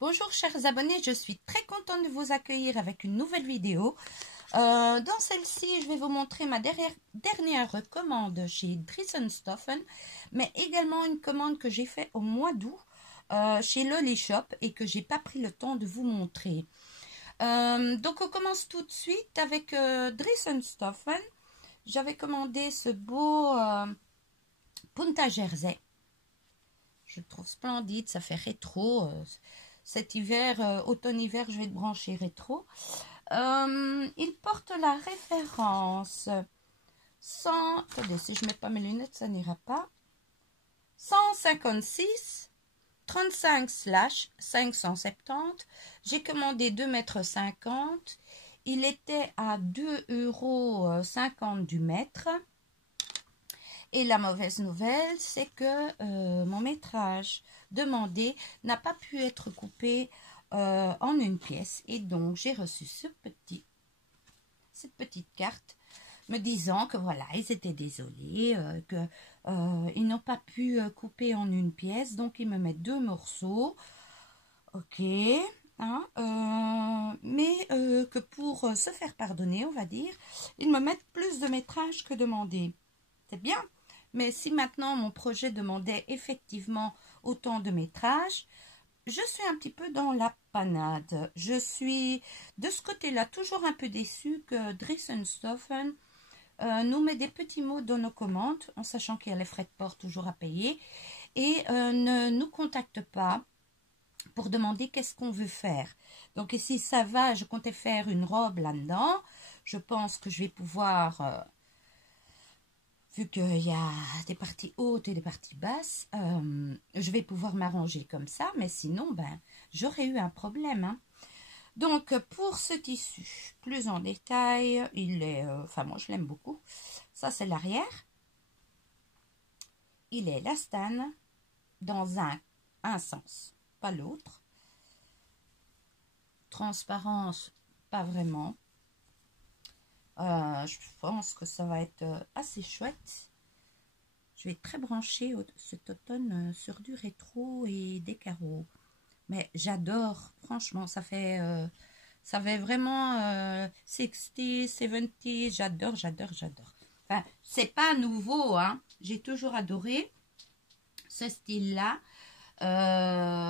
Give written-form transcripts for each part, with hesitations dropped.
Bonjour chers abonnés, je suis très contente de vous accueillir avec une nouvelle vidéo. Dans celle-ci, je vais vous montrer ma dernière commande chez Dressenstoffen, mais également une commande que j'ai faite au mois d'août chez Lolly Shop et que j'ai pas pris le temps de vous montrer. Donc on commence tout de suite avec Dressenstoffen. J'avais commandé ce beau Punta Jersey. Je le trouve splendide, ça fait rétro. Cet hiver, automne-hiver, je vais le brancher rétro. Il porte la référence 100, attendez, si je ne mets pas mes lunettes, ça n'ira pas. 156 35/570. J'ai commandé 2,50 m. Il était à 2,50 € du mètre. Et la mauvaise nouvelle, c'est que mon métrage demandé n'a pas pu être coupé en une pièce. Et donc, j'ai reçu cette petite carte me disant que voilà, ils étaient désolés, qu'ils n'ont pas pu couper en une pièce. Donc, ils me mettent 2 morceaux. Ok. Hein, mais que pour se faire pardonner, on va dire, ils me mettent plus de métrage que demandé. C'est bien. Mais si maintenant mon projet demandait effectivement autant de métrage, je suis un petit peu dans la panade. Je suis de ce côté-là toujours un peu déçue que Dressenstoffen nous met des petits mots dans nos commandes, en sachant qu'il y a les frais de port toujours à payer, et ne nous contacte pas pour demander qu'est-ce qu'on veut faire. Donc ici, ça va, je comptais faire une robe là-dedans. Je pense que je vais pouvoir... vu qu'il y a des parties hautes et des parties basses, je vais pouvoir m'arranger comme ça, mais sinon, ben, j'aurais eu un problème. Hein. Donc, pour ce tissu, plus en détail, il est, enfin, moi, je l'aime beaucoup. Ça, c'est l'arrière. Il est élastane dans un sens, pas l'autre. Transparence, pas vraiment. Je pense que ça va être assez chouette. Je vais être très branchée cet automne sur du rétro et des carreaux. Mais j'adore, franchement, ça fait vraiment 60, 70, j'adore. Enfin, c'est pas nouveau, hein. J'ai toujours adoré ce style-là.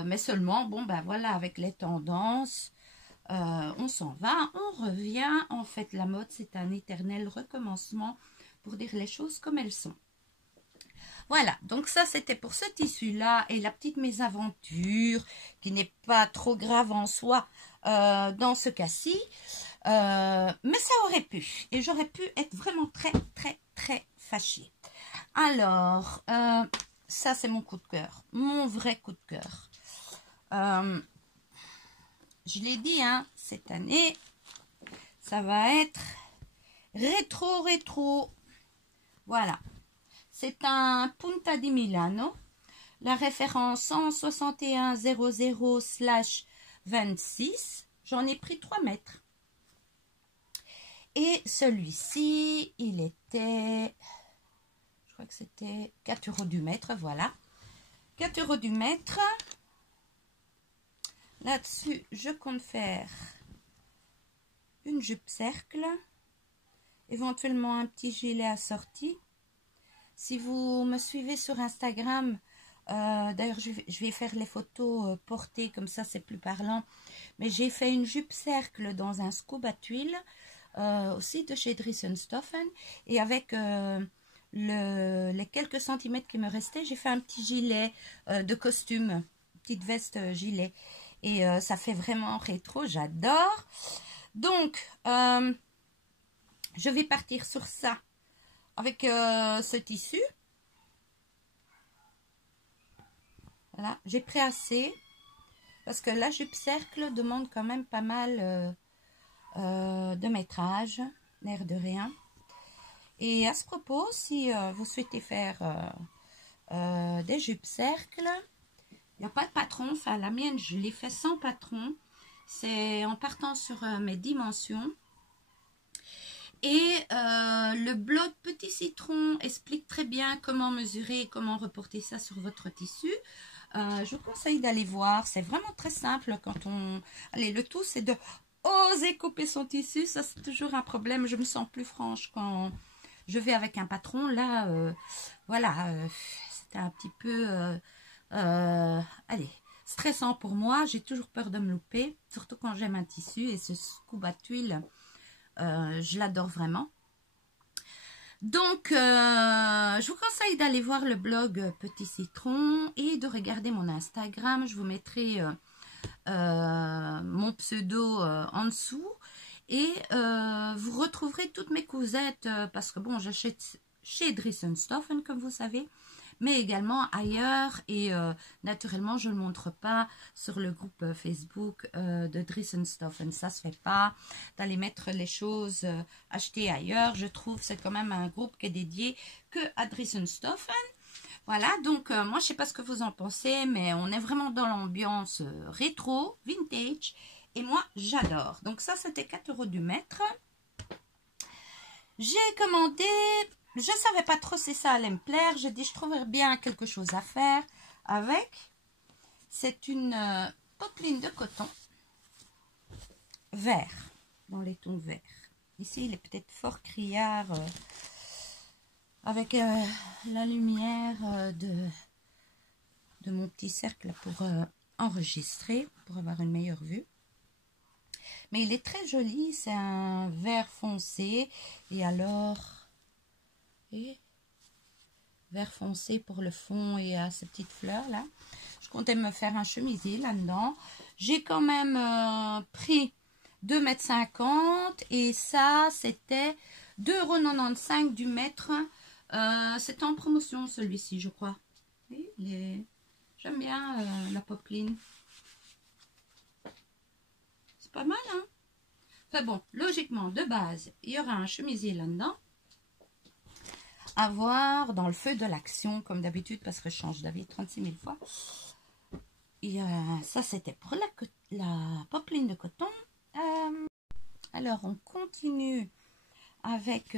Mais seulement, bon, ben voilà, avec les tendances... on s'en va, on revient. En fait, la mode, c'est un éternel recommencement pour dire les choses comme elles sont. Voilà, donc ça, c'était pour ce tissu-là et la petite mésaventure qui n'est pas trop grave en soi dans ce cas-ci. Mais ça aurait pu. Et j'aurais pu être vraiment très fâchée. Alors, ça, c'est mon coup de cœur. Mon vrai coup de cœur. Je l'ai dit, hein, cette année, ça va être rétro. Voilà. C'est un Punta di Milano. La référence 16100/26. J'en ai pris 3 mètres. Et celui-ci, il était... Je crois que c'était 4 € du mètre, voilà. 4 € du mètre. Là-dessus, je compte faire une jupe cercle, éventuellement un petit gilet assorti. Si vous me suivez sur Instagram, d'ailleurs je vais faire les photos portées, comme ça c'est plus parlant, mais j'ai fait une jupe cercle dans un scoop à tuile, aussi de chez Dressenstoffen, et avec les quelques centimètres qui me restaient, j'ai fait un petit gilet de costume, petite veste gilet. Et ça fait vraiment rétro, j'adore. Donc, je vais partir sur ça avec ce tissu. Voilà, j'ai pris assez parce que la jupe cercle demande quand même pas mal de métrage, l'air de rien. Et à ce propos, si vous souhaitez faire des jupes cercles, il n'y a pas de patron, enfin la mienne je l'ai fait sans patron, c'est en partant sur mes dimensions. Et le blog Petit Citron explique très bien comment mesurer et comment reporter ça sur votre tissu. Je vous conseille d'aller voir. C'est vraiment très simple quand on... Allez, le tout, c'est de oser couper son tissu. Ça, c'est toujours un problème. Je me sens plus franche quand je vais avec un patron. Là, voilà, c'était un petit peu... allez, stressant pour moi. J'ai toujours peur de me louper, surtout quand j'aime un tissu. Et ce scoop à tuile, je l'adore vraiment. Donc, je vous conseille d'aller voir le blog Petit Citron et de regarder mon Instagram. Je vous mettrai mon pseudo en dessous. Et vous retrouverez toutes mes cousettes parce que bon, j'achète chez Dries & Stoffen, comme vous savez, mais également ailleurs. Et naturellement, je ne le montre pas sur le groupe Facebook de Dries & Stoffen. Ça se fait pas d'aller mettre les choses achetées ailleurs. Je trouve c'est quand même un groupe qui est dédié que à Dries & Stoffen. Voilà, donc moi je sais pas ce que vous en pensez, mais on est vraiment dans l'ambiance rétro, vintage. Et moi, j'adore. Donc ça, c'était 4 € du mètre. J'ai commandé... Je ne savais pas trop si ça allait me plaire. J'ai dit, je trouverais bien quelque chose à faire avec. C'est une popeline de coton vert, dans les tons verts. Ici, il est peut-être fort criard avec la lumière de mon petit cercle pour enregistrer, pour avoir une meilleure vue. Mais il est très joli, c'est un vert foncé. Et alors, vert foncé pour le fond et à ces petites fleurs là. Je comptais me faire un chemisier là-dedans. J'ai quand même pris 2,50 m et ça c'était 2,95 € du mètre. C'était en promotion celui-ci, je crois. J'aime bien la popeline. Pas mal, hein? Enfin bon, logiquement, de base, il y aura un chemisier là-dedans. À voir dans le feu de l'action, comme d'habitude, parce que je change d'avis 36 000 fois. Et ça, c'était pour la popeline de coton. Alors, on continue avec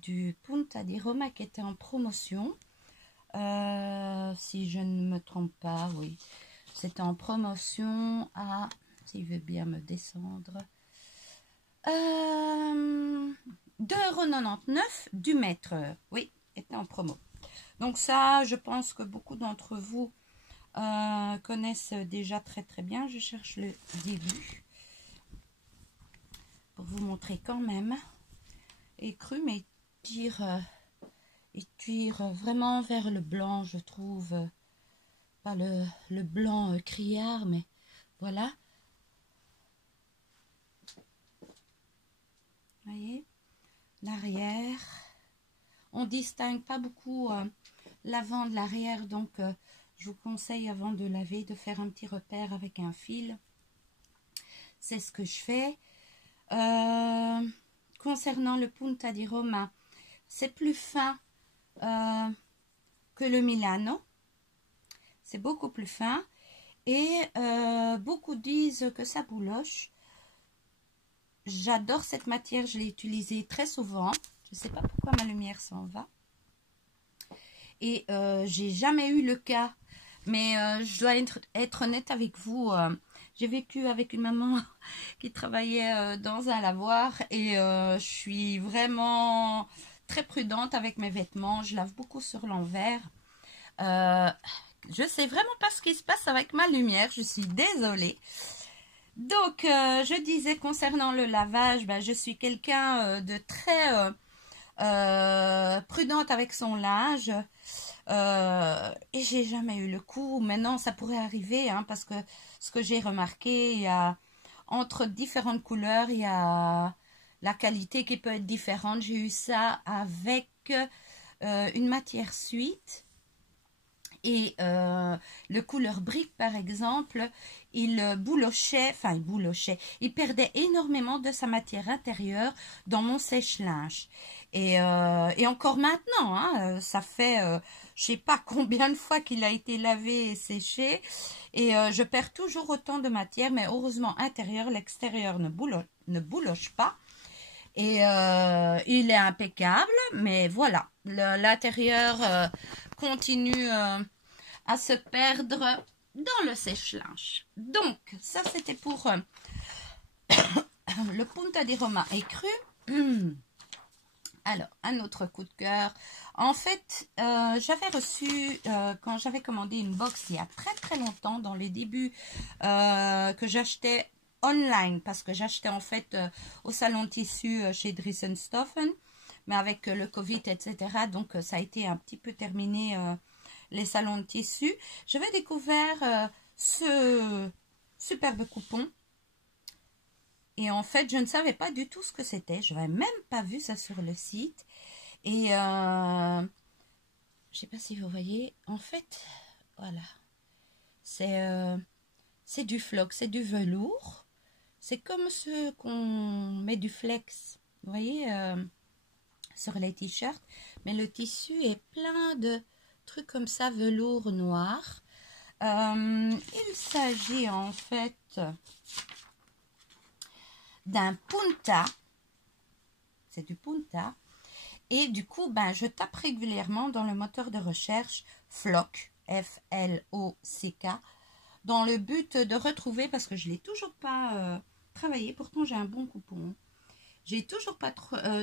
du Punta di Roma qui était en promotion. Si je ne me trompe pas, oui. C'était en promotion à... S'il veut bien me descendre. 2,99 € du mètre. Oui, était en promo. Donc ça, je pense que beaucoup d'entre vous connaissent déjà très très bien. Je cherche le début. Pour vous montrer quand même. Écru, mais il tire vraiment vers le blanc, je trouve. Pas le blanc criard, mais voilà. Voyez, l'arrière, on distingue pas beaucoup l'avant de l'arrière, donc je vous conseille avant de laver de faire un petit repère avec un fil. C'est ce que je fais. Concernant le Punta di Roma, c'est plus fin que le Milano, c'est beaucoup plus fin et beaucoup disent que ça bouloche. J'adore cette matière, je l'ai utilisée très souvent. Je ne sais pas pourquoi ma lumière s'en va. Et j'ai jamais eu le cas. Mais je dois être honnête avec vous. J'ai vécu avec une maman qui travaillait dans un lavoir. Et je suis vraiment très prudente avec mes vêtements. Je lave beaucoup sur l'envers. Je ne sais vraiment pas ce qui se passe avec ma lumière. Je suis désolée. Donc, je disais concernant le lavage, ben, je suis quelqu'un de très prudente avec son linge et j'ai jamais eu le coup. Maintenant, ça pourrait arriver hein, parce que ce que j'ai remarqué, il y a entre différentes couleurs, il y a la qualité qui peut être différente. J'ai eu ça avec une matière suite. Et le couleur brique par exemple, il perdait énormément de sa matière intérieure dans mon sèche-linge. Et encore maintenant, hein, ça fait je sais pas combien de fois qu'il a été lavé et séché. Et je perds toujours autant de matière, mais heureusement intérieur, l'extérieur ne bouloche pas. Et il est impeccable, mais voilà, l'intérieur continue à se perdre dans le sèche-linge. Donc, ça c'était pour le Punta di Roma écru. Alors, un autre coup de cœur. En fait, j'avais reçu, quand j'avais commandé une box il y a très longtemps, dans les débuts, que j'achetais online, parce que j'achetais en fait au salon de tissu chez Dries+Stoffen, mais avec le Covid, etc. Donc, ça a été un petit peu terminé, les salons de tissu. J'avais découvert ce superbe coupon. Et en fait, je ne savais pas du tout ce que c'était. Je n'avais même pas vu ça sur le site. Et je ne sais pas si vous voyez. En fait, voilà. C'est du floc, c'est du velours. C'est comme ce qu'on met du flex, vous voyez, sur les t-shirts. Mais le tissu est plein de trucs comme ça, velours noir. Il s'agit en fait d'un punta, c'est du punta, et du coup, ben, je tape régulièrement dans le moteur de recherche Flock, F-L-O-C-K, dans le but de retrouver, parce que je ne l'ai toujours pas travaillé, pourtant j'ai un bon coupon, j'ai toujours pas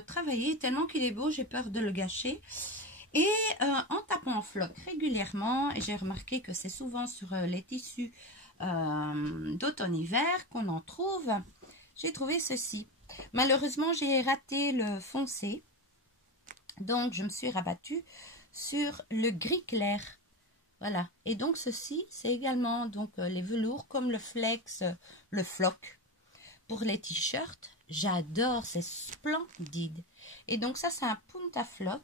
travaillé, tellement qu'il est beau, j'ai peur de le gâcher, et en tapant Flock régulièrement, et j'ai remarqué que c'est souvent sur les tissus d'automne-hiver qu'on en trouve. J'ai trouvé ceci. Malheureusement, j'ai raté le foncé. Donc, je me suis rabattue sur le gris clair. Voilà. Et donc, ceci, c'est également donc les velours comme le flex, le floc. Pour les t-shirts, j'adore, c'est splendide. Et donc, ça, c'est un punta floc.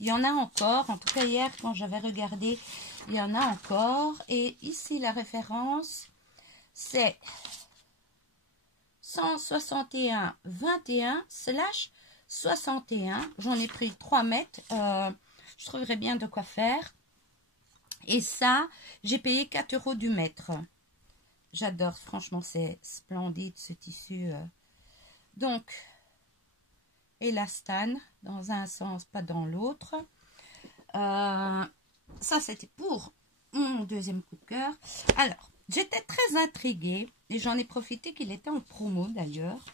Il y en a encore. En tout cas, hier, quand j'avais regardé, il y en a encore. Et ici, la référence, c'est 161-21/61. J'en ai pris 3 mètres. Je trouverais bien de quoi faire. Et ça, j'ai payé 4 € du mètre. J'adore, franchement, c'est splendide ce tissu. Donc, élastane dans un sens, pas dans l'autre. Ça, c'était pour mon deuxième coup de cœur. Alors, j'étais très intriguée et j'en ai profité qu'il était en promo d'ailleurs.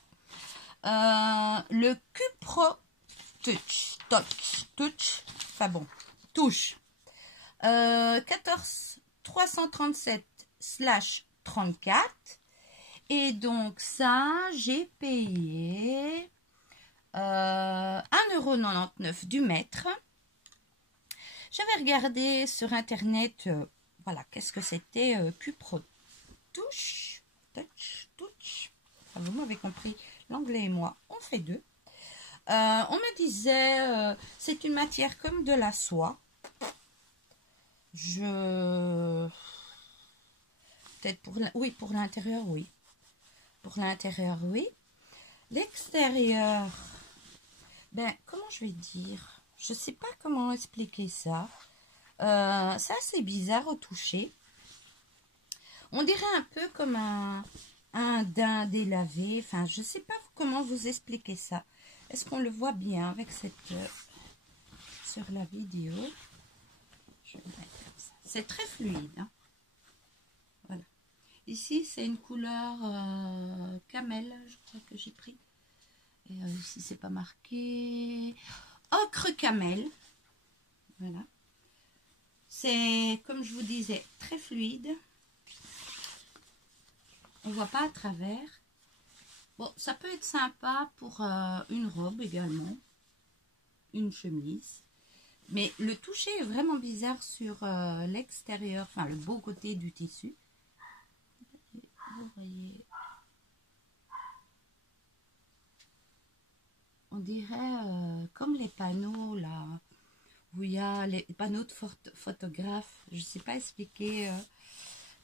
Le Cupro Touch. Enfin bon, touche. 14 337/34. Et donc ça, j'ai payé 1,99 € du mètre. J'avais regardé sur internet, voilà, qu'est-ce que c'était Cupro Touch. Enfin, vous m'avez compris, l'anglais et moi, on fait deux. On me disait, c'est une matière comme de la soie. Peut-être oui, pour l'intérieur, oui. Pour l'intérieur, oui. L'extérieur, ben, comment je vais dire? Je sais pas comment expliquer ça. C'est assez bizarre au toucher. On dirait un peu comme un daim délavé. Enfin, je sais pas comment vous expliquer ça. Est-ce qu'on le voit bien avec cette sur la vidéo? Je vais le mettre comme ça. C'est très fluide. Hein? Voilà. Ici, c'est une couleur camel, je crois que j'ai pris. Et ici, c'est pas marqué. Ocre camel. Voilà. C'est, comme je vous disais, très fluide. On voit pas à travers. Bon, ça peut être sympa pour une robe également. Une chemise. Mais le toucher est vraiment bizarre sur l'extérieur. Enfin, le beau côté du tissu. Vous voyez. On dirait comme les panneaux là. Où il y a les panneaux de photographes. Je ne sais pas expliquer.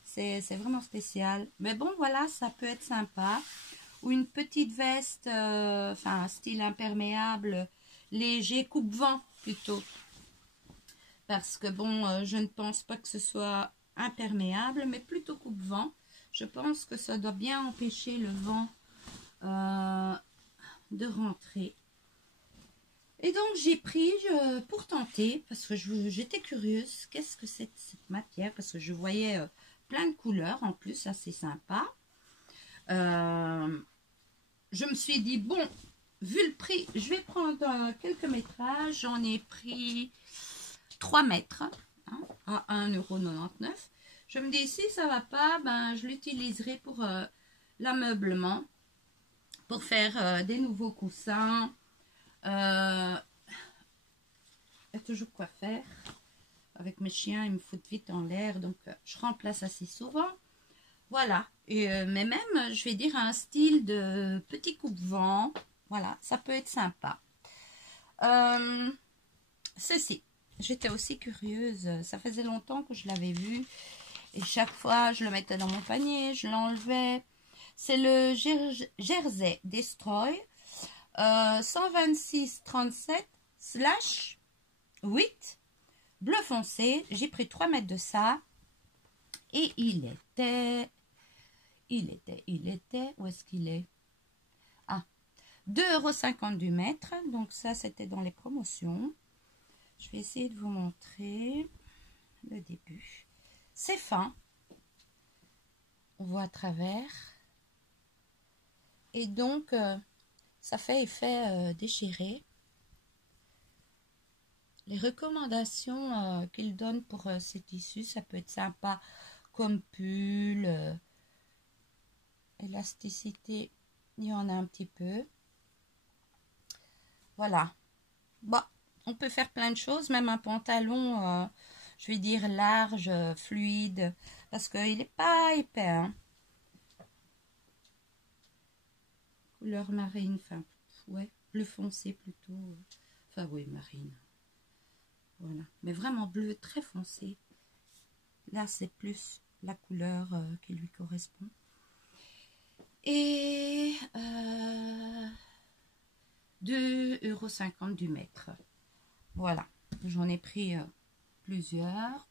C'est vraiment spécial. Mais bon, voilà, ça peut être sympa. Ou une petite veste, enfin, style imperméable, léger, coupe-vent plutôt. Parce que bon, je ne pense pas que ce soit imperméable, mais plutôt coupe-vent. Je pense que ça doit bien empêcher le vent de rentrer. Et donc j'ai pris pour tenter, parce que j'étais curieuse, qu'est-ce que c'est cette matière, parce que je voyais plein de couleurs en plus, assez sympa. Je me suis dit, bon, vu le prix, je vais prendre quelques métrages. J'en ai pris 3 mètres hein, à 1,99 €. Je me dis, si ça va pas, ben, je l'utiliserai pour l'ameublement, pour faire des nouveaux coussins. Il y a toujours quoi faire. Avec mes chiens, ils me foutent vite en l'air, donc je remplace assez souvent. Voilà, et, mais même, je vais dire, un style de petit coupe-vent. Voilà, ça peut être sympa. Ceci, j'étais aussi curieuse. Ça faisait longtemps que je l'avais vu. Et chaque fois, je le mettais dans mon panier, je l'enlevais. C'est le Jersey Destroy 126-37/8 bleu foncé. J'ai pris 3 mètres de ça. Et il était, où est-ce qu'il est? Ah, 2,50 € du mètre. Donc ça, c'était dans les promotions. Je vais essayer de vous montrer le début. C'est fin. On voit à travers. Et donc, ça fait effet déchiré. Les recommandations qu'il donne pour ces tissus, ça peut être sympa comme pull. Élasticité, il y en a un petit peu. Voilà. Bon, on peut faire plein de choses, même un pantalon, je vais dire large, fluide, parce qu'il n'est pas épais. Hein. Couleur marine, enfin, ouais, bleu foncé plutôt. Enfin, oui, marine. Voilà, mais vraiment bleu très foncé. Là, c'est plus la couleur qui lui correspond. Et 2,50 € du mètre. Voilà, j'en ai pris plusieurs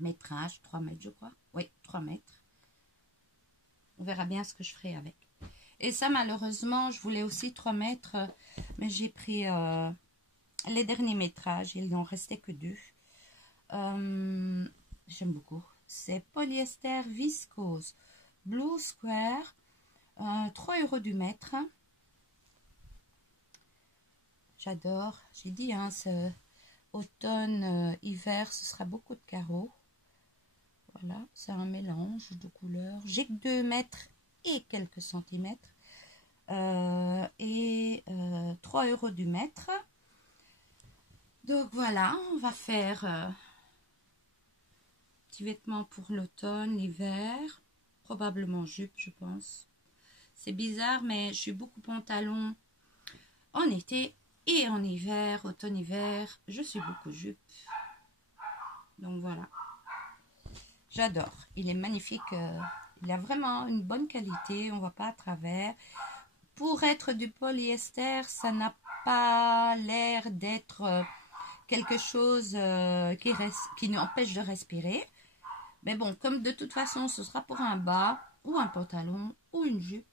métrages, 3 mètres je crois. Oui, 3 mètres. On verra bien ce que je ferai avec. Et ça, malheureusement, je voulais aussi 3 mètres, mais j'ai pris les derniers métrages. Il n'en restait que 2. J'aime beaucoup. C'est polyester viscose Blue Square, 3 € du mètre. J'adore. J'ai dit, hein, ce automne, hiver, ce sera beaucoup de carreaux. Voilà, c'est un mélange de couleurs. J'ai que 2 mètres et quelques centimètres. Et 3 € du mètre. Donc voilà, on va faire petit vêtement pour l'automne, l'hiver. Probablement jupe, je pense. C'est bizarre, mais je suis beaucoup pantalon en été et en hiver, automne-hiver. Je suis beaucoup jupe. Donc voilà. J'adore. Il est magnifique. Il a vraiment une bonne qualité. On ne voit pas à travers. Pour être du polyester, ça n'a pas l'air d'être quelque chose qui nous empêche de respirer. Mais bon, comme de toute façon, ce sera pour un bas ou un pantalon ou une jupe,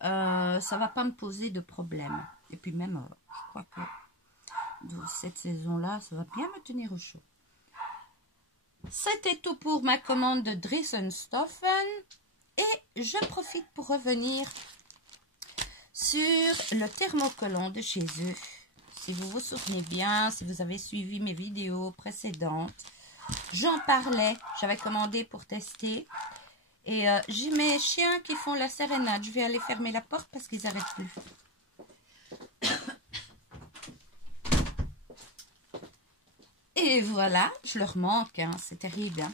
ça ne va pas me poser de problème. Et puis même, je crois que dans cette saison-là, ça va bien me tenir au chaud. C'était tout pour ma commande de Dressenstoffen. Et je profite pour revenir sur le thermocollant de chez eux. Si vous vous souvenez bien, si vous avez suivi mes vidéos précédentes, j'en parlais, j'avais commandé pour tester. Et j'ai mes chiens qui font la sérénade. Je vais aller fermer la porte parce qu'ils n'arrêtent plus. Et voilà, je leur manque, hein, c'est terrible. Hein.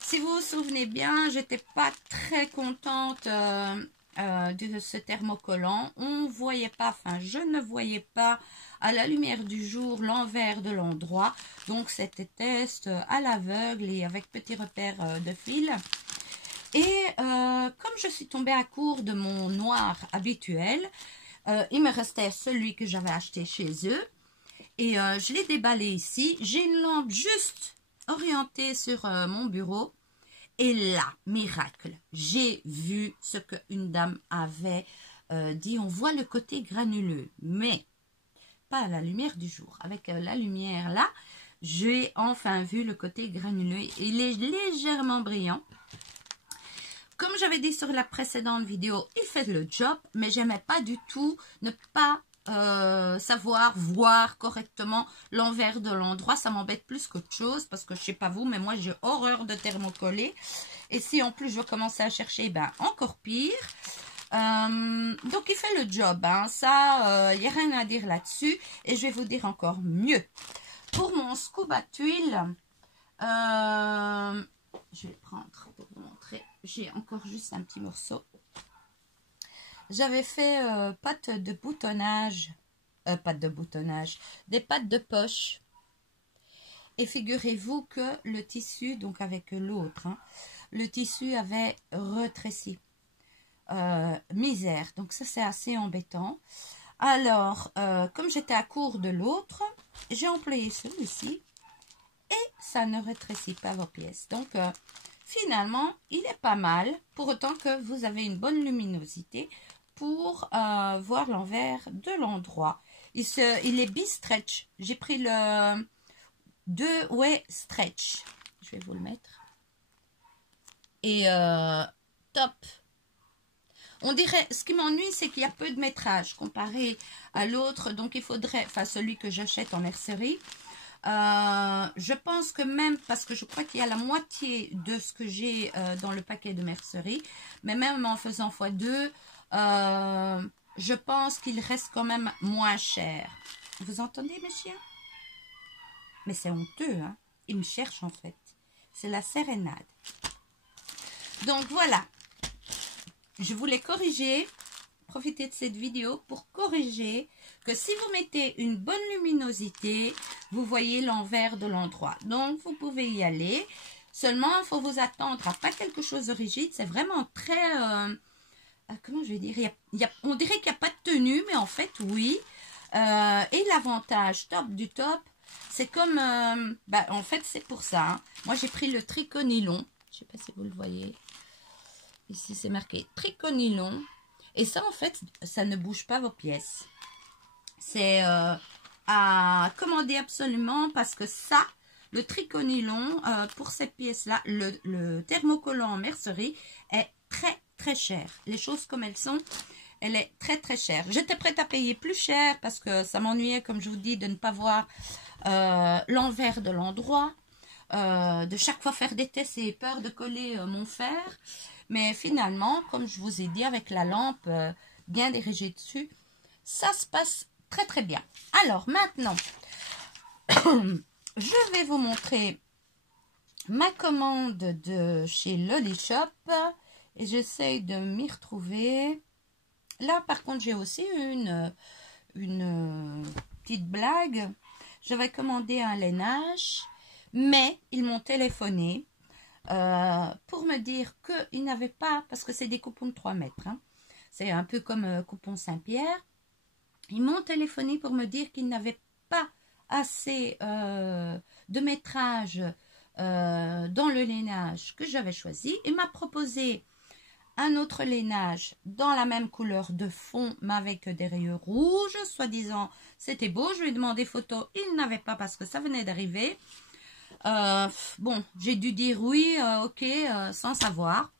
Si vous vous souvenez bien, j'étais pas très contente de ce thermocollant. On voyait pas, enfin je ne voyais pas à la lumière du jour l'envers de l'endroit. Donc c'était test à l'aveugle et avec petits repères de fil. Et comme je suis tombée à court de mon noir habituel, il me restait celui que j'avais acheté chez eux. Et je l'ai déballé ici. J'ai une lampe juste orientée sur mon bureau. Et là, miracle, j'ai vu ce qu'une dame avait dit. On voit le côté granuleux. Mais pas à la lumière du jour. Avec la lumière là, j'ai enfin vu le côté granuleux. Il est légèrement brillant. Comme j'avais dit sur la précédente vidéo, il fait le job, mais j'aimais pas du tout ne pas savoir voir correctement l'envers de l'endroit. Ça m'embête plus qu'autre chose parce que je sais pas vous, mais moi j'ai horreur de thermocoller. Et si en plus je veux commencer à chercher, ben encore pire. Donc il fait le job, hein. Ça, il n'y a rien à dire là-dessus. Et je vais vous dire encore mieux. Pour mon scoop à tuile, je vais le prendre pour vous montrer. J'ai encore juste un petit morceau. J'avais fait pâte de boutonnage. Des pâtes de poche. Et figurez-vous que le tissu, donc avec l'autre, hein, le tissu avait retréci. Misère. Donc ça, c'est assez embêtant. Alors, comme j'étais à court de l'autre, j'ai employé celui-ci. Et ça ne rétrécit pas vos pièces. Donc, finalement, il est pas mal. Pour autant que vous avez une bonne luminosité pour voir l'envers de l'endroit. Il est bi-stretch. J'ai pris le 2-way stretch. Je vais vous le mettre. Et top. On dirait, ce qui m'ennuie, c'est qu'il y a peu de métrage comparé à l'autre. Donc, il faudrait, enfin, celui que j'achète en mercerie. Je pense que même, parce que je crois qu'il y a la moitié de ce que j'ai dans le paquet de mercerie, mais même en faisant x2, je pense qu'il reste quand même moins cher. Vous entendez mes chiens? Mais c'est honteux, hein? Ils me cherchent en fait. C'est la sérénade. Donc voilà. Je voulais corriger, profiter de cette vidéo pour corriger que si vous mettez une bonne luminosité, vous voyez l'envers de l'endroit. Donc, vous pouvez y aller. Seulement, il faut vous attendre à pas quelque chose de rigide. C'est vraiment très... comment je vais dire, on dirait qu'il n'y a pas de tenue, mais en fait, oui. Et l'avantage top du top, c'est comme... en fait, c'est pour ça. Hein. Moi, j'ai pris le tricot nylon. Je ne sais pas si vous le voyez. Ici, c'est marqué tricot nylon. Et ça, en fait, ça ne bouge pas vos pièces. C'est à commander absolument parce que ça, le tricot nylon, pour cette pièce-là, le thermocollant en mercerie est très, très cher. Les choses comme elles sont, elle est très, très chère. J'étais prête à payer plus cher parce que ça m'ennuyait, comme je vous dis, de ne pas voir l'envers de l'endroit. De chaque fois faire des tests et peur de coller mon fer. Mais finalement, comme je vous ai dit, avec la lampe bien dirigée dessus, ça se passe très très bien. Alors maintenant, je vais vous montrer ma commande de chez Lolly Shop. Et j'essaye de m'y retrouver. Là, par contre, j'ai aussi une petite blague. J'avais commandé un lainage, mais ils m'ont téléphoné. Pour me dire qu'ils n'avaient pas, parce que c'est des coupons de 3 mètres, hein, c'est un peu comme coupon Saint-Pierre, ils m'ont téléphoné pour me dire qu'ils n'avaient pas assez de métrage dans le lainage que j'avais choisi. Il m'a proposé un autre lainage dans la même couleur de fond, mais avec des rayures rouges, soi-disant c'était beau. Je lui ai demandé photo, il n'avait pas parce que ça venait d'arriver. Bon, j'ai dû dire oui, ok, sans savoir.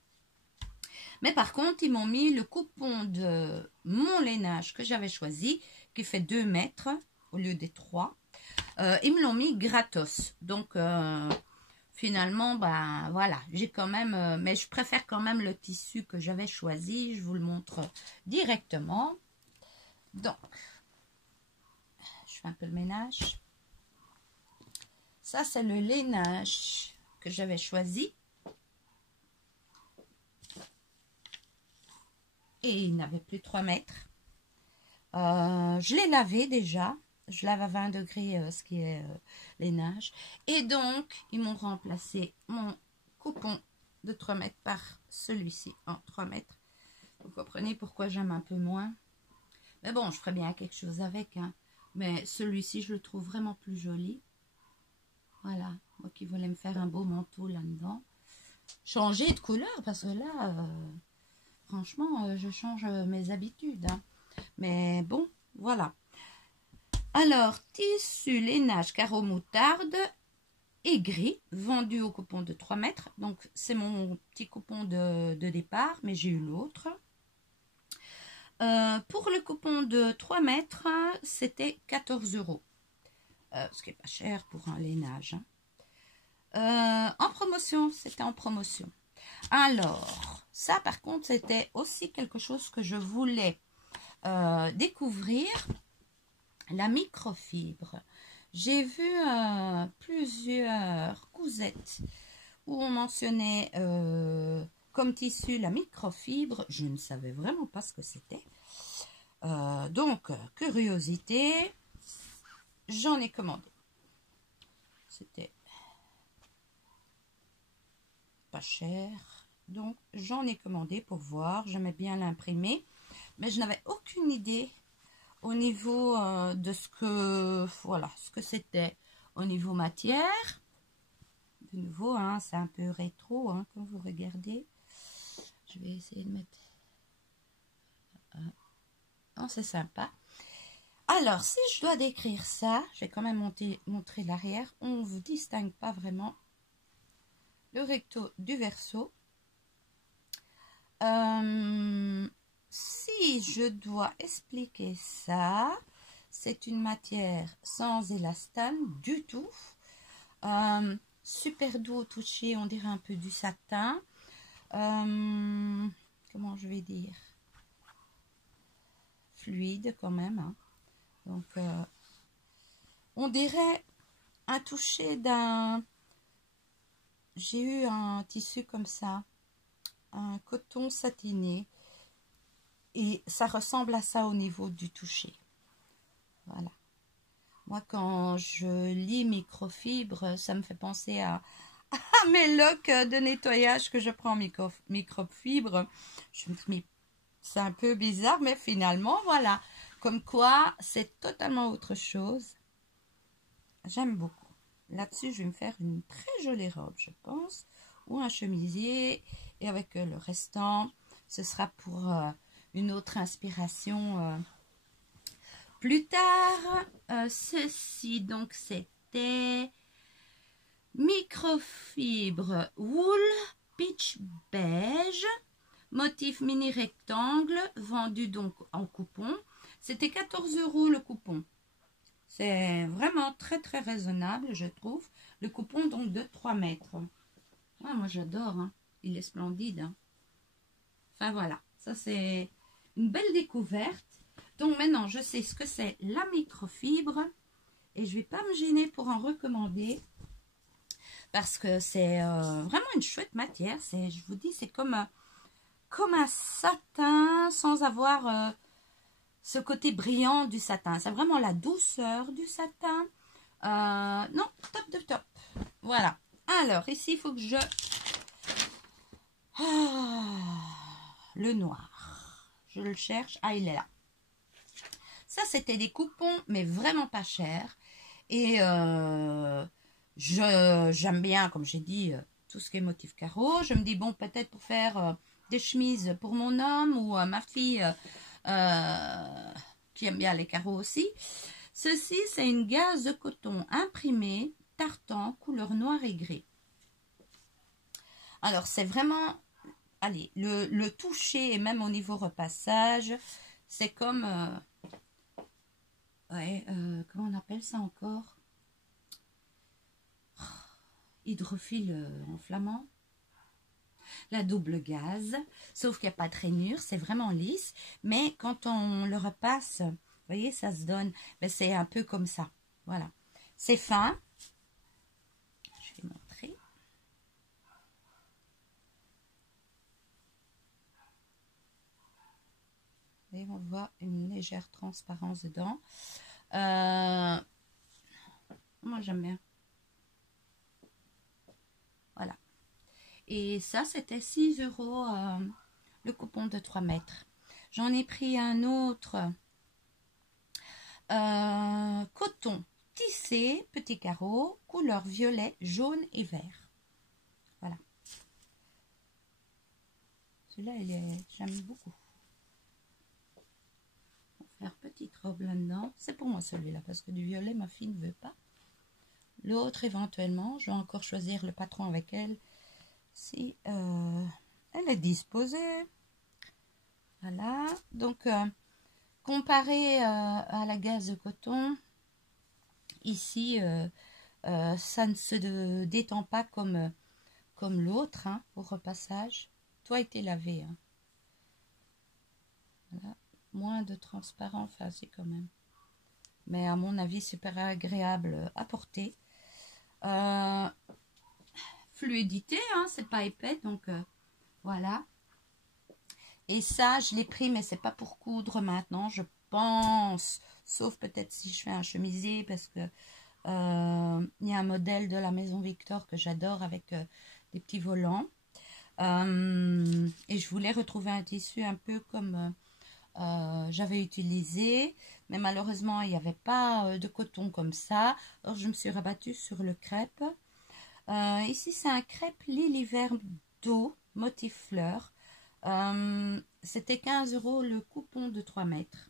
Mais par contre, ils m'ont mis le coupon de mon lainage que j'avais choisi, qui fait 2 mètres au lieu des 3. Ils me l'ont mis gratos. Donc, finalement, ben voilà, j'ai quand même... mais je préfère quand même le tissu que j'avais choisi. Je vous le montre directement. Donc, je fais un peu le ménage. Ça, c'est le lainage que j'avais choisi. Et il n'avait plus 3 mètres. Je l'ai lavé déjà. Je lave à 20 degrés ce qui est lainage. Et donc, ils m'ont remplacé mon coupon de 3 mètres par celui-ci en 3 mètres. Vous comprenez pourquoi j'aime un peu moins. Mais bon, je ferais bien quelque chose avec. Hein. Mais celui-ci, je le trouve vraiment plus joli. Voilà, moi qui voulais me faire un beau manteau là-dedans. Changer de couleur, parce que là, franchement, je change mes habitudes. Hein. Mais bon, voilà. Alors, tissu lainage carreau moutarde et gris, vendu au coupon de 3 mètres. Donc, c'est mon petit coupon de départ, mais j'ai eu l'autre. Pour le coupon de 3 mètres, c'était 14 €. Ce qui n'est pas cher pour un lainage. En promotion, c'était en promotion. Alors, ça par contre, c'était aussi quelque chose que je voulais découvrir, la microfibre. J'ai vu plusieurs cousettes où on mentionnait comme tissu la microfibre. Je ne savais vraiment pas ce que c'était. Donc, curiosité, j'en ai commandé. C'était pas cher. Donc, j'en ai commandé pour voir. J'aimais bien l'imprimer. Mais je n'avais aucune idée au niveau de ce que c'était au niveau matière. De nouveau, hein, c'est un peu rétro, hein, quand vous regardez. Je vais essayer de mettre... Oh, c'est sympa. Alors, si je dois décrire ça, je vais quand même montrer l'arrière. On ne vous distingue pas vraiment le recto du verso. Si je dois expliquer ça, c'est une matière sans élastane du tout. Super doux au toucher, on dirait un peu du satin. Comment je vais dire? Fluide quand même. Hein. Donc, on dirait un toucher d'un... J'ai eu un tissu comme ça, un coton satiné. Et ça ressemble à ça au niveau du toucher. Voilà. Moi, quand je lis microfibre, ça me fait penser à mes locs de nettoyage que je prends en microfibre. Je me dis, c'est un peu bizarre, mais finalement, voilà. Comme quoi, c'est totalement autre chose. J'aime beaucoup. Là-dessus, je vais me faire une très jolie robe, je pense. Ou un chemisier. Et avec le restant, ce sera pour une autre inspiration plus tard. Ceci, donc, c'était microfibre wool peach beige. Motif mini rectangle, vendu donc en coupon. C'était 14 € le coupon. C'est vraiment très très raisonnable, je trouve. Le coupon donc de 3 mètres. Ah, moi j'adore, hein. Il est splendide. Hein. Enfin voilà, ça c'est une belle découverte. Donc maintenant je sais ce que c'est la microfibre. Et je ne vais pas me gêner pour en recommander. Parce que c'est vraiment une chouette matière. Je vous dis, c'est comme un satin sans avoir ce côté brillant du satin. C'est vraiment la douceur du satin. Non, top de top. Voilà. Alors, ici, il faut que je... le noir. Je le cherche. Ah, il est là. Ça, c'était des coupons, mais vraiment pas chers. Et j'aime bien, comme j'ai dit, tout ce qui est motif carreau. Je me dis, bon, peut-être pour faire des chemises pour mon homme ou ma fille qui aime bien les carreaux aussi. Ceci, c'est une gaze de coton imprimée, tartan, couleur noir et gris. Alors, c'est vraiment, allez, le toucher et même au niveau repassage, c'est comme, comment on appelle ça encore? Hydrophile en flamand. La double gaze, sauf qu'il n'y a pas de rainure, c'est vraiment lisse, mais quand on le repasse, vous voyez, ça se donne, ben, c'est un peu comme ça, voilà. C'est fin, je vais montrer. Et on voit une légère transparence dedans. Moi, j'aime bien. Voilà. Et ça, c'était 6 € le coupon de 3 mètres. J'en ai pris un autre coton tissé, petit carreau, couleur violet, jaune et vert. Voilà. Celui-là, j'aime beaucoup. faire petite robe là-dedans. C'est pour moi celui-là, parce que du violet, ma fille ne veut pas. L'autre, éventuellement, je vais encore choisir le patron avec elle, si elle est disposée. Voilà, donc comparé à la gaze de coton, ici, ça ne se détend pas comme l'autre, hein, au repassage. Toi, été lavé, hein. Voilà. Moins de transparent, enfin, c'est quand même. Mais à mon avis, super agréable à porter. Fluidité, hein, c'est pas épais, donc voilà. Et ça, je l'ai pris, mais c'est pas pour coudre maintenant, je pense. Sauf peut-être si je fais un chemisier, parce que il y a un modèle de la Maison Victor que j'adore avec des petits volants. Et je voulais retrouver un tissu un peu comme j'avais utilisé, mais malheureusement il n'y avait pas de coton comme ça. Alors je me suis rabattue sur le crêpe. Ici c'est un crêpe Lily d'eau motif fleur. C'était 15 € le coupon de 3 mètres.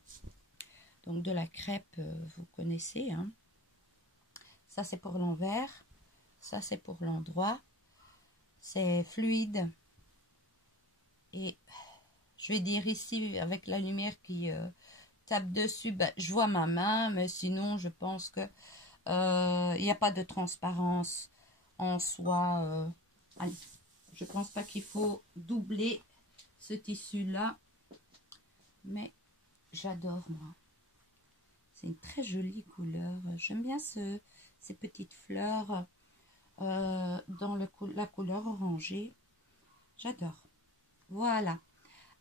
Donc de la crêpe, vous connaissez, hein. Ça c'est pour l'envers, ça c'est pour l'endroit. C'est fluide. Et je vais dire ici, avec la lumière qui tape dessus, ben, je vois ma main, mais sinon je pense que il n'y a pas de transparence en soi. Allez, je pense pas qu'il faut doubler ce tissu-là, mais j'adore moi. C'est une très jolie couleur. J'aime bien ces petites fleurs dans la couleur orangée. J'adore. Voilà.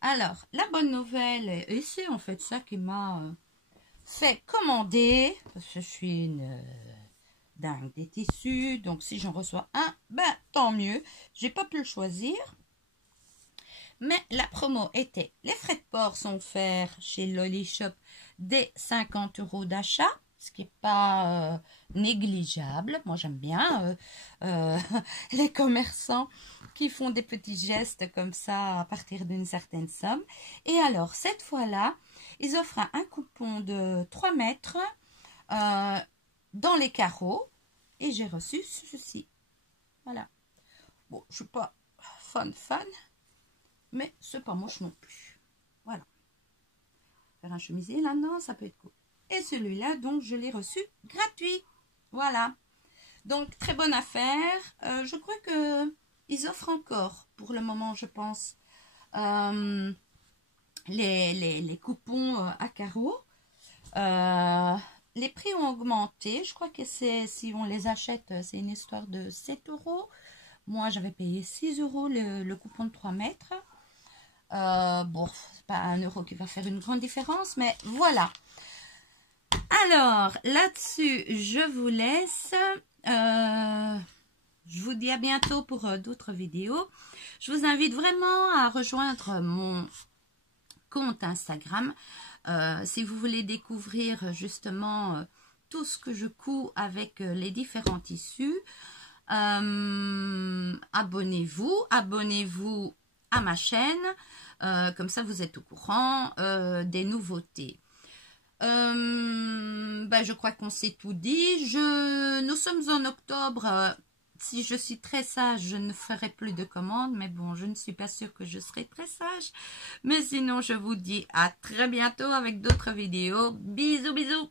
Alors, la bonne nouvelle, et c'est en fait ça qui m'a fait commander, parce que je suis une dingue des tissus, donc si j'en reçois un, ben tant mieux. J'ai pas pu le choisir. Mais la promo était, les frais de port sont offerts chez Lolly Shop dès 50 € d'achat, ce qui n'est pas négligeable. Moi, j'aime bien les commerçants qui font des petits gestes comme ça à partir d'une certaine somme. Et alors, cette fois-là, ils offrent un coupon de 3 mètres dans les carreaux et j'ai reçu ceci. Voilà. Bon, je ne suis pas fan, mais c'est pas moche non plus. Voilà. Faire un chemisier là-dedans, ça peut être cool. Et celui-là, donc, je l'ai reçu gratuit. Voilà. Donc, très bonne affaire. Je crois que ils offrent encore, pour le moment, je pense, les coupons à carreaux. Les prix ont augmenté. Je crois que si on les achète, c'est une histoire de 7 €. Moi, j'avais payé 6 € le coupon de 3 mètres. Bon, c'est pas 1 € qui va faire une grande différence, mais voilà. Alors, là-dessus, je vous laisse. Je vous dis à bientôt pour d'autres vidéos. Je vous invite vraiment à rejoindre mon compte Instagram. Si vous voulez découvrir justement tout ce que je couds avec les différents tissus. Abonnez-vous à ma chaîne. Comme ça, vous êtes au courant des nouveautés. Je crois qu'on s'est tout dit. Nous sommes en octobre. Si je suis très sage, je ne ferai plus de commandes. Mais bon, je ne suis pas sûre que je serai très sage. Mais sinon, je vous dis à très bientôt avec d'autres vidéos. Bisous, bisous.